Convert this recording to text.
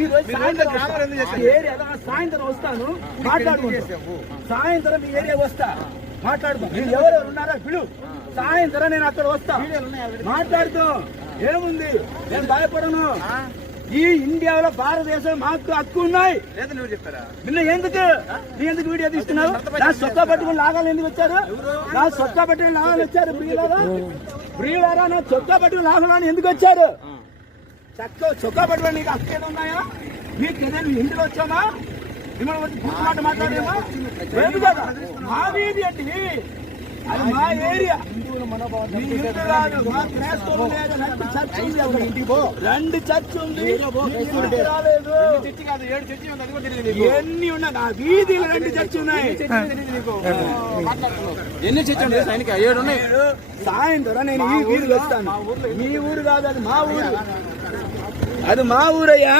ఈ రోజు సాయంత్రం వస్తాను, మాట్లాడుకుంటాను. సాయంత్రం మీ ఏరియా వస్తా, మాట్లాడుతాం. మీరు ఎవరెవరు ఉన్నారా పిలు, సాయంత్రం నేను అక్కడ వస్తా, మాట్లాడుతాం. ఏముంది, నేను భయపడను. ఈ ఇండియాలో భారతదేశం మాకు హక్కు ఉన్నాయి. నిన్న ఎందుకు వీడియో తీస్తున్నావు? నా సొక్కా పట్టుకుని లాగాలి ఎందుకు వచ్చారు? నా సొక్కా పట్టుకుని లాగాలి వచ్చారు బ్రీలారా? నా చొక్కా పట్టుకుని లాగాలని ఎందుకు వచ్చారు? చొక్కా పట్టుకుని నీకు హక్కు ఏదో ఉన్నాయా? మీకు ఏదైనా ఇంటికి వచ్చామా? మిమ్మల్ని మాట మాట్లాడేమా? లేదు కదా, మా వీధి అండి, అది మా ఏరియా. రెండు చర్చ్ ఉంది, రాలేదు. ఎన్ని ఉన్నాయి నా వీధిలో? రెండు చర్చ్ ఉన్నాయి. ఎన్ని చర్చ్ ఉన్నాయి? 7 ఉన్నాయి. సాయంత్రం నేను ఈ వీధిలో వస్తాను. మీ ఊరు కాదు, అది మా ఊరు. అది మా ఊరయ్యా.